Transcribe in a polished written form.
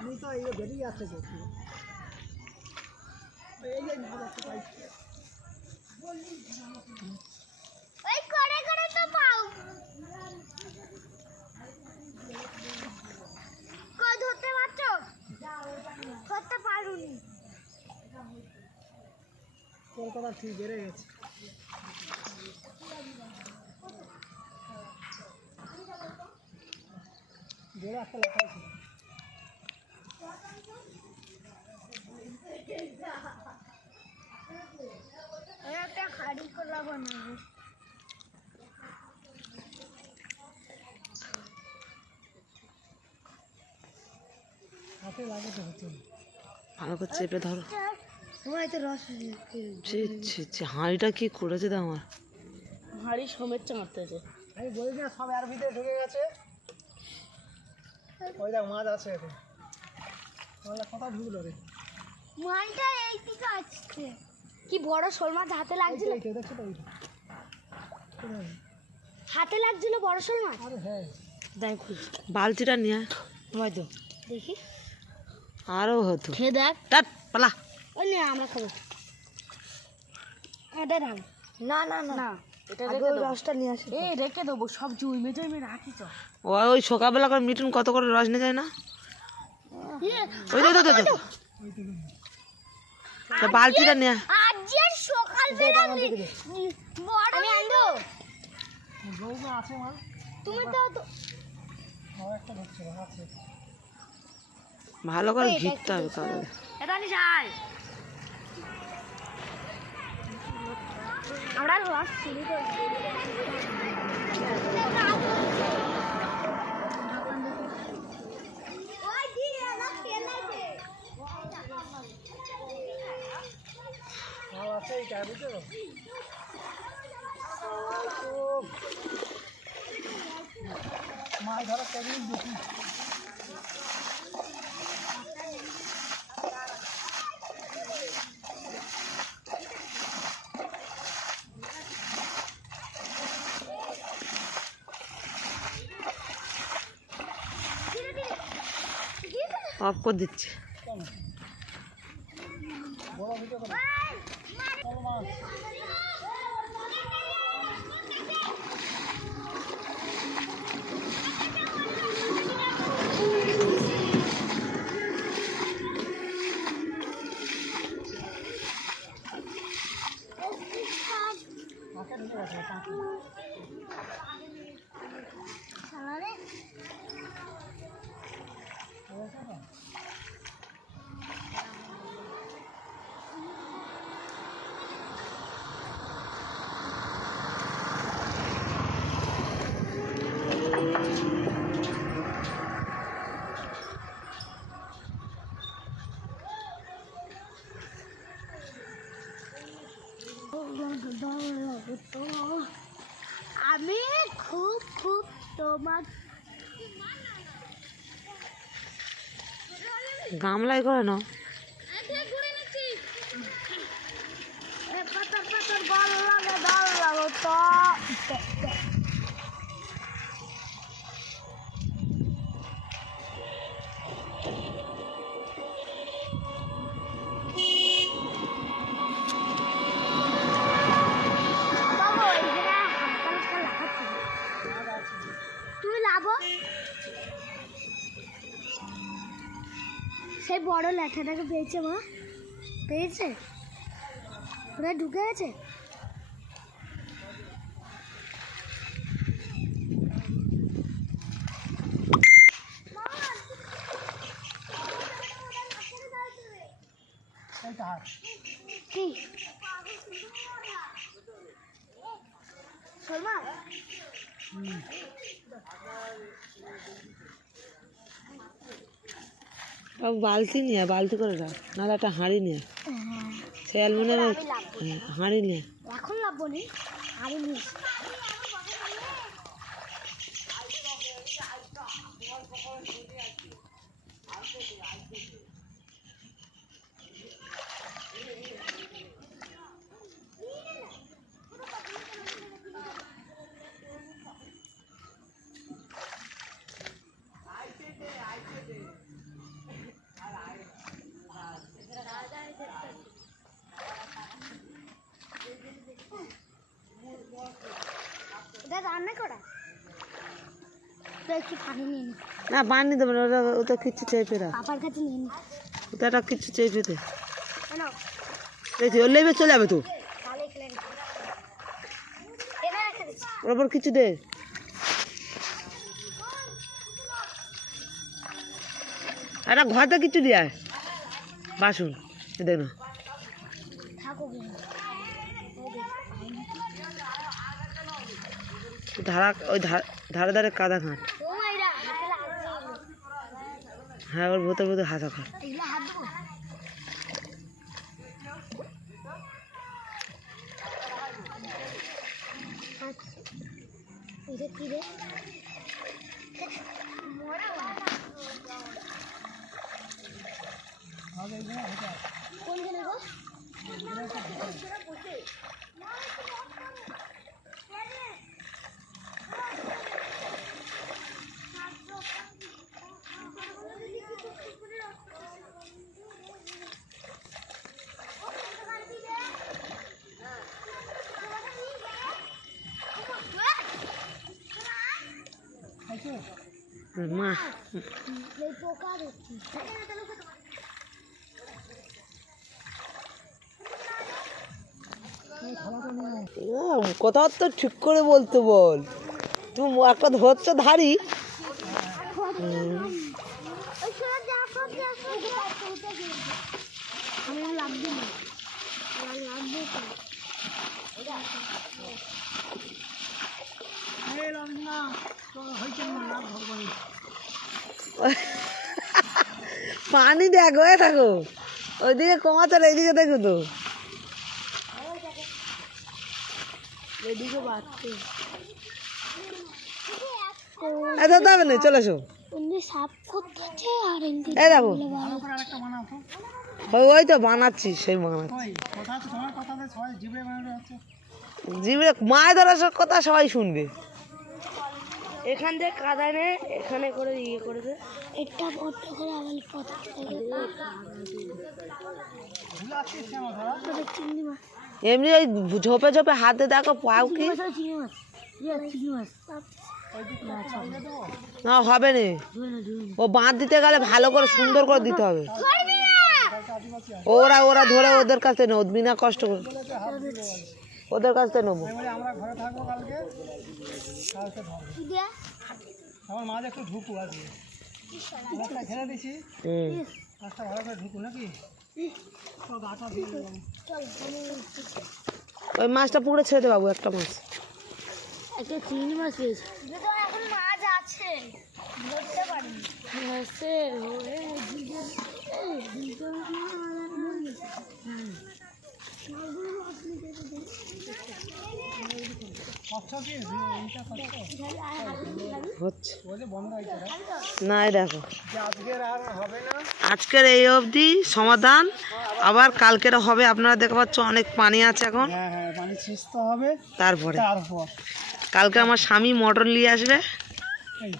আমি তো এই বেরিয়ে আছে দেখি এই যে মাছ আছে ভাই ওই করে করে তো পাও কই ধরতে পারছো ধরতে পারুনি কলকাতা ঠিক বেড়ে গেছে বড় একটা লেখা আছে একটা খাড়ি কলা বানাবো হাতে লাগে তো হচ্ছে ভালো করে চেপে ধরো তোমার তো রস হাঁড়িটা কি করেছে তো আমার হাঁড়ি সমেত মারতেছে আমি বলি না সব এর ভিতরে ঢুকে গেছে ওই দেখ মাছ আছে এখন তাহলে কোথায় ঢুকলো রে মালটা এই দিকে আসছে কি বড় শোল মাছ হাতে লাগছিল এই তো দেখছো তো ওইটা হাতে লাগছিল বড় শোল মাছ আরে হ্যাঁ দেখ বালতিটা নিয়ে হয়তো দেখি আরও হতো খেয়ে দেখ টাট পালা ওই নে আমরা খাবো এটা নাম না না না না এটা আগে রেখে ওই দেবো রসটা নিয়ে আসি এই রেখে দেবো সব জুইমে জুইমে রাখি তো ওই সকালবেলা করে মিটুন কত করে রস নিয়ে যায় না ওই তো বালতিটা নিয়ে আজ যে সকাল বেলা বড় আমি আনবো বউমা আছে মাল তুমি তো আর একটা ধরছে আছে ভালো করে ঘিরতে হবে কারণ এটা নি যাই আমরা রস শুরু করছি ওই দিয়ে না খেলাছে মাল আছে এই টাই বুঝছো মাছ ধরা কেমন দেখি অফ করে দিচ্ছে বড় ভিডিও করে চলো মাছ মাকে ঢুকে গেছে পাখি সালারে আমি খুব খুব তোমার গামলায় করে নাও পাতার পাতার বল লাগে দল লাগো তো তুমি লাভো সেই বড় ল্যাঠাটাকে পেয়েছে মা পেয়েছে ওরা ঢুকে গেছে কি শর্মা বালতি নিয়ে বালতি করে রাখ নাহলে একটা হাঁড়ি নিয়ে সে অ্যালুমিনিয়ামের হাঁড়ি নিয়ে এখন লাভবো নি আমি নিস ওটা একটু পানি নিয়ে নি না পানি দেবে না, ওটা ওটা কিচ্ছু চেপে রাখ, পাপার কাছে নিয়ে নি ওটা একটা কিচ্ছু চেপে দে, কেন দেখছি ওর লেবে চলে যাবে তো, তাহলে খেলে নি এখানে রেখে দিচ্ছি ওর ওপর কিছু দে। একটা ঘরটা কিছু দিয়ে বাসন দেখ না, থাকো গিয়ে ধারা ওই ধারে ধারে কাদা খাট, ও এরা হাতে লাগছে হ্যাঁ ওর ভোতর ভোতর হাতা খাট। এগুলো হাত দেবো এটা কি রে কোনখানে গো মা এই পোকা দেখছি কথা তো ঠিক করে বলতে বল, তুমি একটা ধরছো ধারি, আমি লাভ দিই লাভ দিই এই রমনা তো হইছে না লাভ ধরবো না। পানি দেখ হয়ে থাকো, ওইদিকে কমাতে এইদিকে দেখো তো, এদিকে বাড়ছে। এত যাবে না, চলে এসো, এমনি সাফ করতেছে আর এমনি এই দেখো ভালো করে আরেকটা বানাও তো। ওই তো বানাচ্ছি, সেই বানাচ্ছি, ওই কথা তো তোমার কথা তো সবাই জিভে বানানো হচ্ছে। জিভে মায়ের ধরার কথা সবাই শুনবে, এখান থেকে কাদা নে এখানে করে ইয়ে করে দে। এটা বড় করে আবার কথা ভুলে আসছিস কেন ধরা? চিংড়ি মাছ এমনি ওই ঝোপে ঝোপে হাতে দেখো পাও কি চিংড়ি মাছ চিংড়ি মাছ ওই দিক থেকে একটু লাগিয়ে দেবো। না হবে না, ও বাঁধ দিতে গেলে ভালো করে সুন্দর করে দিতে হবে, কালকে আদিবাসী আছে ওরা ওরা ধরে ওদের কাছে নেবো বিনা কষ্ট করে, বলে তো হাত দিতে বল। ওদের কাছ থেকে নেবো। আমি বলি আমরা ঘরে থাকবো কালকে, কালকে ধরবো। কি দিয়া আমার মাঝে একটু ঢুকু আছে, একটা খেলে দিছি, হুম মাছটা ভালো করে ঢুকু নাকি? তো গাটা দিয়ে দিলাম। চল ওই মাছটা পুকুরে ছেড়ে দে বাবু, একটা মাছ, একটা চিংড়ি মাছ পেয়েছে। এখন মাছ আছে ধরতে পারিনি আছে কষ্ট কি এইটা কষ্ট হচ্ছে ওই যে বন্ধ হয়েছে রে। না, এই দেখো যে আজকের আর হবে না। আজকের এই অবধি সমাধান, আবার কালকের হবে, আপনারা দেখতে পাচ্ছ অনেক পানি আছে এখন, হ্যাঁ হ্যাঁ পানি ছিঁচতে হবে তারপরে তারপর কালকে আমার স্বামী মটর নিয়ে আসবে, এই